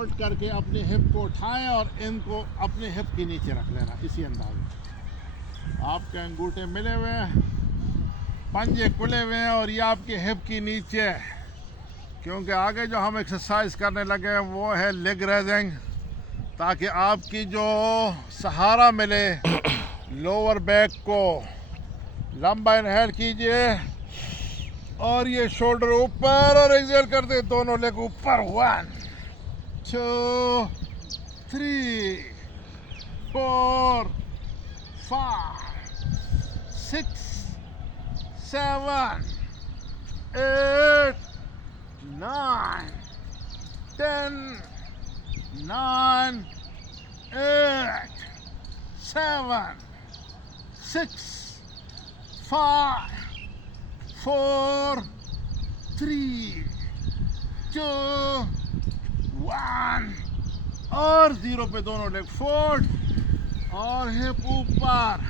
Fold करके अपने hip को उठाएं और इनको अपने हिप के नीचे रख लेना। इसी अंदाज में आपके अंगूठे मिले हुए हैं, पंजे खुले हुए हैं और ये आपके हिप के नीचे है, क्योंकि आगे जो हम एक्सरसाइज करने लगे हैं वो है लेग रेजिंग, ताकि आपकी जो सहारा मिले लोअर बैक को। लंबा इनहेल कीजिए और ये शोल्डर ऊपर और एक्सहेल करते दोनों लेग ऊपर। 1 2 3 4 5 6 7 8 9 10 9 8 7 6 5 4 3 2 1 और 0 पे दोनों लेग फोल्ड और हिप ऊपर।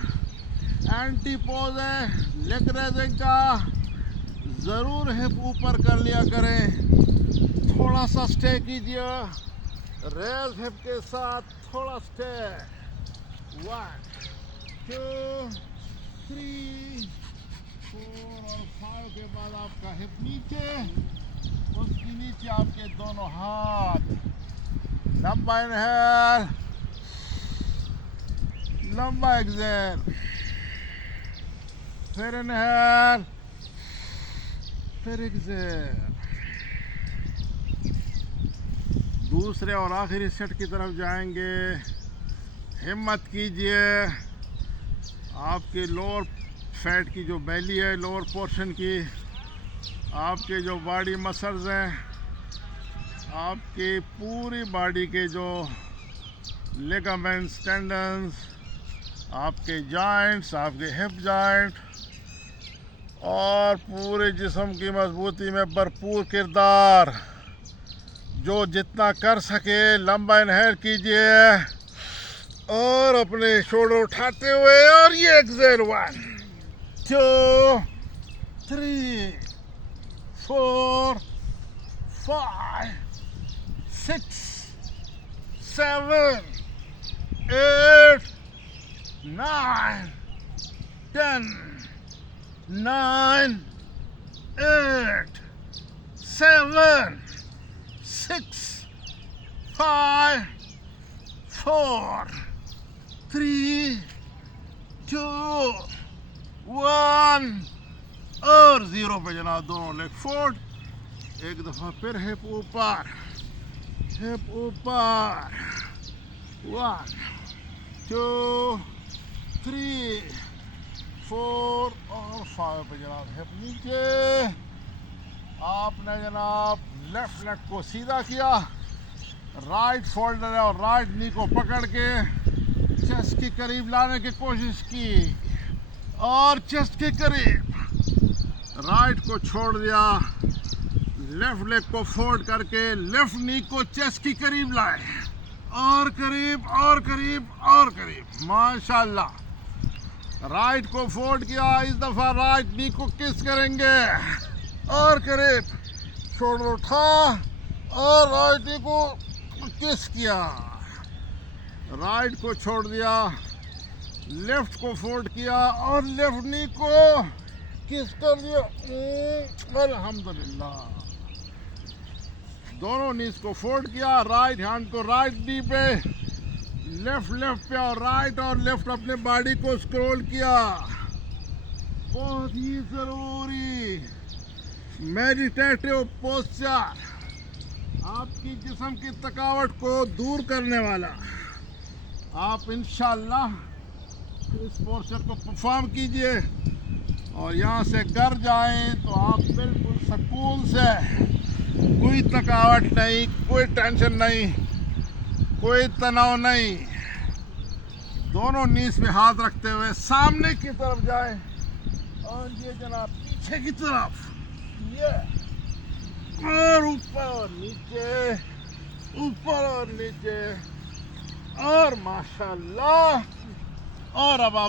एंटी पोज है लेग रेजिंग का, ज़रूर हिप ऊपर कर लिया करें। थोड़ा सा स्टे कीजिए, रेज हिप के साथ थोड़ा स्टे। 1 2 3 4 और 5 के बाद आपका हिप नीचे, उसके नीचे आपके दोनों हाथ। लंबा इनहेल, लंबा एक्सहेल, फिर इनहेल, फिर एक्सहेल। दूसरे और आखिरी सेट की तरफ जाएंगे। हिम्मत कीजिए, आपके लोअर फैट की जो बेली है, लोअर पोर्शन की, आपके जो बॉडी मसल्स हैं, आपकी पूरी बॉडी के जो लिगामेंट्स, टेंडन्स, आपके जॉइंट्स, आपके हिप जॉइंट और पूरे जिस्म की मजबूती में भरपूर किरदार। जो जितना कर सके लंबा इनहेल कीजिए और अपने शोल्डर उठाते हुए और ये एक्सहेल। 1 2 3 4 5 6 7 8 9 10 9 8 7 6 5 4 3 2 1 और 0 पे जनाब दोनों लेग फोल्ड। एक दफा फिर हिप ऊपर, हिप ऊपर। 1 2 3 4 और 5 पे जनाब हिप नीचे। आपने जनाब लेफ्ट लेग को सीधा किया, राइट शोल्डर और राइट नी को पकड़ के चेस्ट के करीब लाने की कोशिश की और चेस्ट के करीब। राइट को छोड़ दिया, लेफ्ट लेग को फोल्ड करके लेफ्ट नी को चेस्ट के करीब लाए और करीब और करीब और करीब। माशाल्लाह। राइट को फोल्ड किया, इस दफा राइट नी को किस करेंगे और करीब। शोल्डर उठा और राइट नी को किस किया, राइट को छोड़ दिया, लेफ्ट को फोल्ड किया और लेफ्ट नी को किस कर दिया। अल्हम्दुलिल्लाह। दोनों नीज को फोल्ड किया, राइट हैंड को राइट नी पे, लेफ्ट पे और लेफ्ट अपने बॉडी को स्क्रॉल किया। बहुत ही जरूरी मेडिटेटिव पोस्चर, आपकी जिस्म की थकावट को दूर करने वाला। आप इंशाल्लाह इस पोस्चर को परफॉर्म कीजिए और यहाँ से घर जाएं तो आप बिल्कुल सुकून से, कोई थकावट नहीं, कोई टेंशन नहीं, कोई तनाव नहीं। दोनों नीज पे हाथ रखते हुए सामने की तरफ जाएं और ये जनाब पीछे की तरफ, ये और ऊपर और नीचे, ऊपर और नीचे और माशाल्लाह। और अब आप